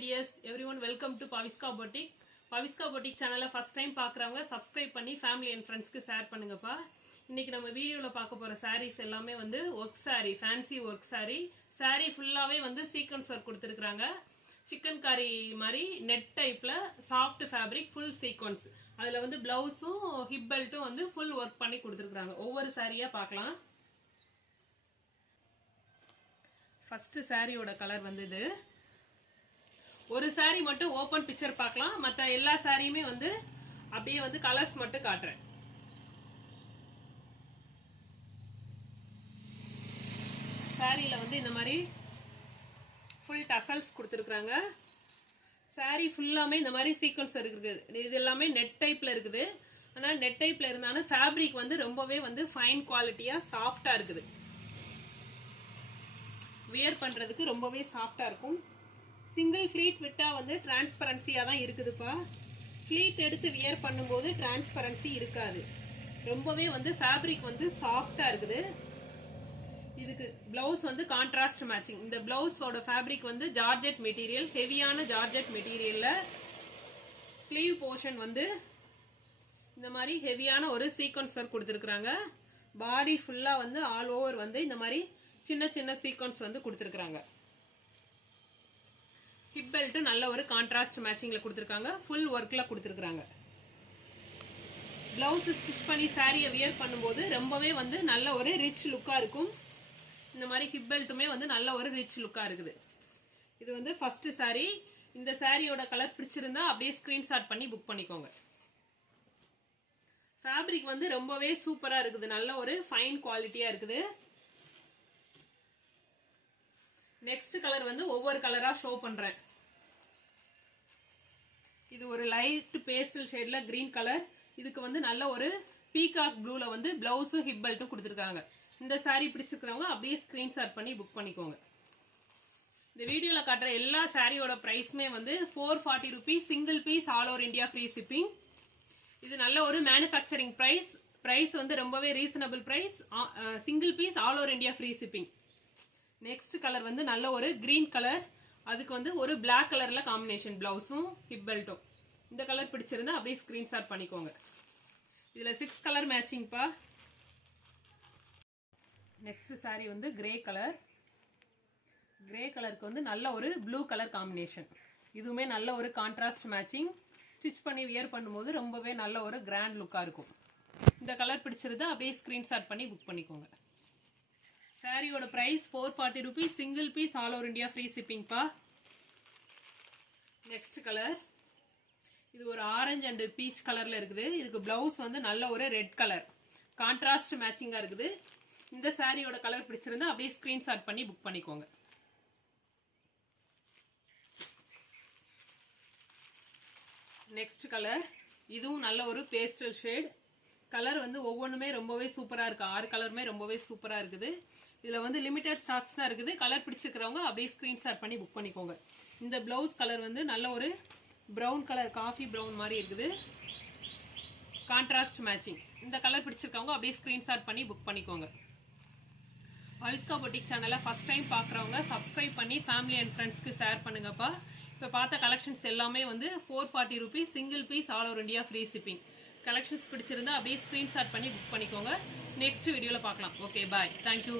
dears, everyone welcome to Paviska Boutique. Paviska Boutique channel first time பார்க்கறவங்க subscribe பண்ணி family and friends க்கு share பண்ணுங்கப்பா. இன்னைக்கு நம்ம வீடியோல பார்க்க போற sarees எல்லாமே வந்து work saree, fancy work saree. Saree ஃபுல்லாவே வந்து sequence work கொடுத்திருக்காங்க. சிக்கன் கரி மாதிரி நெட் டைப்ல சாஃப்ட் ஃபேப்ரிக் full sequence. அதுல வந்து ப்ளவுஸும் ஹிப் பெல்ட்டும் வந்து full work பண்ணி கொடுத்திருக்காங்க. ஒவ்வொரு சாரியா பார்க்கலாம். ஃபர்ஸ்ட் சாரியோட கலர் வந்து இது. ஒரு சாரி மட்டும் ஓபன் பிக்சர் பார்க்கலாம், மத்த எல்லா சாரியுமே வந்து அப்படியே வந்து கலர்ஸ் மட்டும் காட்டுறேன். சாரியில வந்து இந்த மாதிரி ஃபுல் டசல்ஸ் கொடுத்திருக்காங்க. சாரி ஃபுல்லாமே இந்த மாதிரி சீக்வென்ஸ் இருக்குது. இது எல்லாமே நெட் டைப்ல இருக்குது. ஆனா நெட் டைப்ல இருந்தாலும் ஃபேப்ரிக் வந்து ரொம்பவே வந்து ஃபைன் குவாலிட்டியா சாஃப்டா இருக்குது. வியர் பண்றதுக்கு ரொம்பவே சாஃப்டா இருக்கும். சிங்கிள் ஃப்ளீட் விட்டா வந்து டிரான்ஸ்பரன்சியா தான் இருக்குதுப்பா. ஃப்ளீட் எடுத்து வியர் பண்ணும்போது டிரான்ஸ்பரன்சி இருக்காது. ரொம்பவே வந்து ஃபேப்ரிக் வந்து சாஃப்டா இருக்குது. இதுக்கு பிளவுஸ் வந்து கான்ட்ராஸ்ட் மேட்சிங். இந்த பிளவுஸோட ஃபேப்ரிக் வந்து ஜார்ஜெட் மெட்டீரியல், ஹெவியான ஜார்ஜெட் மெட்டீரியல்ல ஸ்லீவ் போர்ஷன் வந்து இந்த மாதிரி ஹெவியான ஒரு சீக்வென்ஸ் ஒர்க் கொடுத்திருக்காங்க. பாடி ஃபுல்லா வந்து ஆல் ஓவர் வந்து இந்த மாதிரி சின்ன சின்ன சீக்வென்ஸ் வந்து கொடுத்திருக்காங்க. ஹிப் பெல்ட் நல்ல ஒரு கான்ட்ராஸ்ட் மேட்சிங்ல கொடுத்திருக்காங்க. ஃபுல் ஒர்க்ல கொடுத்திருக்காங்க. பிளவுஸ் ஸ்டிச் பண்ணி சாரியை வியர் பண்ணும்போது ரொம்பவே வந்து நல்ல ஒரு ரிச் லுக்கா இருக்கும். இந்த மாதிரி ஹிப் பெல்ட்டுமே வந்து நல்ல ஒரு ரிச் லுக்கா இருக்குது. இது வந்து ஃபர்ஸ்ட் சாரி. இந்த சாரியோட கலர் பிடிச்சிருந்தா அப்படியே ஸ்கிரீன்ஷாட் பண்ணி புக் பண்ணிக்கோங்க. ஃபேப்ரிக் வந்து ரொம்பவே சூப்பரா இருக்குது. நல்ல ஒரு ஃபைன் குவாலிட்டியா இருக்குது. நெக்ஸ்ட் கலர் வந்து ஒவ்வொரு கலரா ஷோ பண்றேன். இது ஒரு லைட் பேஸ்டல் ஷேட்ல கிரீன் கலர். இதுக்கு வந்து நல்ல ஒரு பீகாக் ப்ளூல வந்து பிளவுஸும் ஹிப் பெல்ட்டும் கொடுத்திருக்காங்க. இந்த சாரி பிடிச்சிருக்கிறவங்க அப்படியே ஸ்கிரீன்ஷாட் பண்ணி புக் பண்ணிக்கோங்க. இந்த வீடியோல காட்டுற எல்லா சாரியோட பிரைஸ்மே வந்து 440 rupees, single piece, all over India free shipping. இது நல்ல ஒரு மேனுஃபேக்சரிங் பிரைஸ். பிரைஸ் வந்து ரொம்பவே reasonable price. Single piece, all over India free shipping. Next colour வந்து நல்ல ஒரு கிரீன் கலர். அதுக்கு வந்து ஒரு பிளாக் கலர்ல காம்பினேஷன் பிளவுஸும் ஹிப் பெல்ட்டும். இந்த கலர் பிடிச்சிருந்தா அப்படியே ஸ்கிரீன்ஷாட் பண்ணிக்கோங்க. இதுல 6 கலர் மேட்சிங்ப்பா. நெக்ஸ்ட் சாரி வந்து கிரே கலர். கிரே கலருக்கு வந்து நல்ல ஒரு ப்ளூ கலர் காம்பினேஷன். இதுவுமே நல்ல ஒரு கான்ட்ராஸ்ட் மேட்சிங். ஸ்டிச் பண்ணி வியர் பண்ணும்போது ரொம்பவே நல்ல ஒரு கிராண்ட் லுக்கா இருக்கும். இந்த கலர் பிடிச்சிருந்தா அப்படியே ஸ்கிரீன்ஷாட் பண்ணி புக் பண்ணிக்கோங்க. சாரியோட price 440 rupees, single piece, all over India free shipping பா. நெக்ஸ்ட் கலர் இது ஒரு ஆரஞ்சு அண்ட் பீச் கலர்ல இருக்குது. இதுக்கு பிளவுஸ் வந்து நல்ல ஒரு ரெட் கலர் கான்ட்ராஸ்ட் மேட்சிங்கா இருக்குது. இந்த சாரியோட கலர் பிடிச்சிருந்தா அப்படியே ஸ்கிரீன்ஷாட் பண்ணி புக் பண்ணிக்கோங்க. நெக்ஸ்ட் கலர் இதுவும் நல்ல ஒரு பேஸ்டல் ஷேட். கலர் வந்து ஒவ்வொன்றுமே ரொம்பவே சூப்பரா இருக்கு. 6 கலருமே ரொம்பவே சூப்பரா இருக்குது. இதுல வந்து லிமிடெட் ஸ்டாக்ஸ் தான் இருக்குது. கலர் பிடிச்சிருக்கிறவங்க அப்படியே ஸ்கிரீன்ஷாட் பண்ணி புக் பண்ணிக்கோங்க. இந்த பிளவுஸ் கலர் வந்து நல்ல ஒரு பிரவுன் கலர், காஃபி பிரவுன் மாதிரி இருக்குது. Contrast matching. இந்த கலர் பிடிச்சிருக்கவங்க அப்படியே ஸ்கிரீன்ஷாட் பண்ணி புக் பண்ணிக்கோங்க. பவிஸ்கா பொட்டிக் சேனலை ஃபர்ஸ்ட் டைம் பார்க்குறவங்க சப்ஸ்கிரைப் பண்ணி ஃபேமிலி அண்ட் ஃப்ரெண்ட்ஸ்க்கு ஷேர் பண்ணுங்கப்பா. இப்போ பார்த்த கலெக்ஷன்ஸ் எல்லாமே வந்து 440 rupees, single piece, all over India free shipping. Collections பிடிச்சிருந்தா அப்படியே ஸ்கிரீன்ஷாட் பண்ணி புக் பண்ணிக்கோங்க. நெக்ஸ்ட் வீடியோல பார்க்கலாம். Okay, bye. தேங்க்யூ.